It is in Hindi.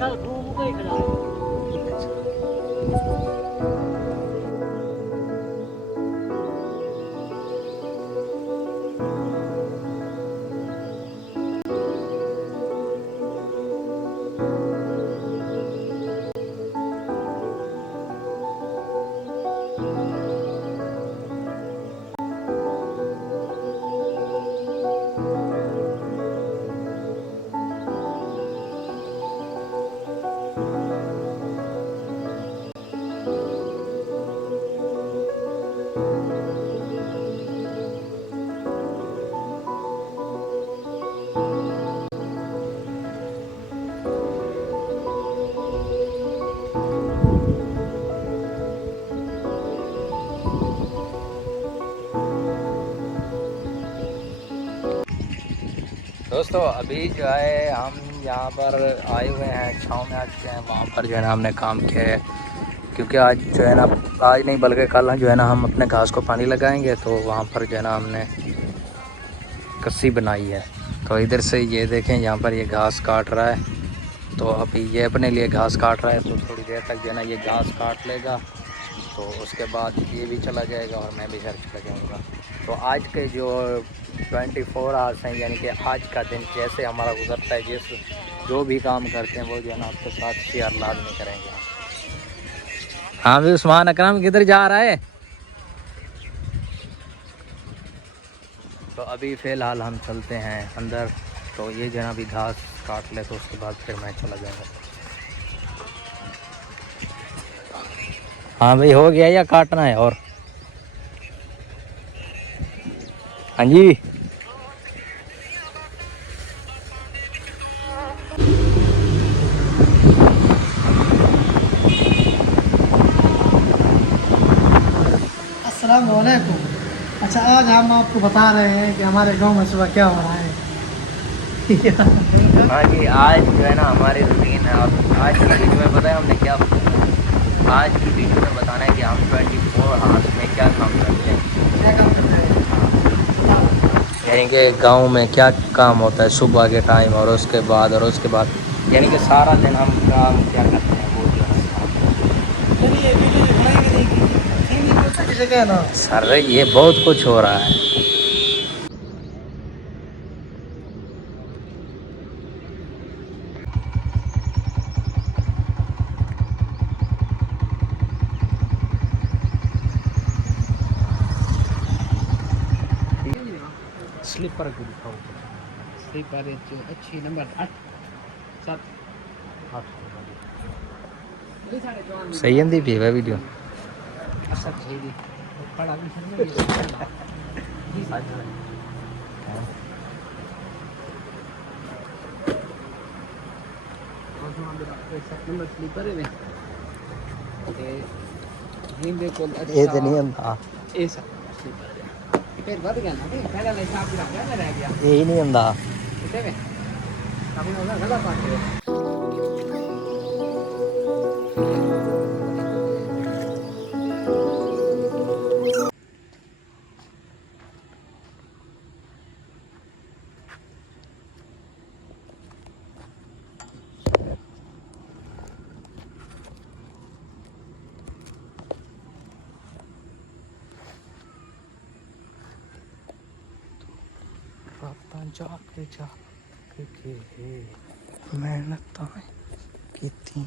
कल घूम गई खड़ा। दोस्तों अभी जो है हम यहाँ पर आए हुए हैं, छाँव में आ चुके हैं। वहाँ पर जो है ना हमने काम किया है, क्योंकि आज जो है ना, आज नहीं बल्कि कल जो है ना हम अपने घास को पानी लगाएंगे। तो वहाँ पर जो है ना हमने कस्सी बनाई है। तो इधर से ये देखें, यहाँ पर ये घास काट रहा है। तो अभी ये अपने लिए घास काट रहा है, तो थोड़ी देर तक जो है ना ये घास काट लेगा, तो उसके बाद ये भी चला जाएगा और मैं भी घर चला जाऊँगा। तो आज के जो 24 आवर्स हैं, यानी कि आज का दिन जैसे हमारा गुजरता है, जो भी काम करते हैं वो जो है ना आपके साथ शेयर लाजमी करेंगे। हाँ भी उस्मान अकरम किधर जा रहा है? तो अभी फ़िलहाल हम चलते हैं अंदर। तो ये जो है ना अभी घास काट ले, तो उसके बाद फिर मैं चला जाऊँगा। हाँ भाई, हो गया या काटना है? और हाँ जी, अस्सलाम वालेकुम। अच्छा, आज हम आपको बता रहे हैं कि हमारे गांव में सुबह क्या हो रहा है। हाँ जी, आज जो है ना हमारी रूटीन है। अब आज की वीडियो में बताया हमने क्या, आज की वीडियो में बताना है कि हम 24 आवर्स में क्या काम करते हैं। क्या काम करते हैं? यानी कि गांव में क्या काम होता है सुबह के टाइम, और उसके बाद यानी कि सारा दिन हम काम क्या करते हैं वो जो है चलिए वीडियो दिखाएंगे नहीं की जगह ना। सर, ये बहुत कुछ हो रहा है। स्लीपर को दिखाओ। स्लीपर अच्छी नंबर 8 7 8 सही है भी है वीडियो। अच्छा सही दी पढ़ा भी सुनने की नंबर स्लीपर है ते हिंदे को ये तो नहीं ਹੁੰਦਾ, ऐसा स्लीपर फिर बढ़ गया ना पहला ले साहब रख गया रह गया यही नहीं ਹੁੰਦਾ। ठीक है अभी होगा गलत बात है। जाके मेहनत की थी।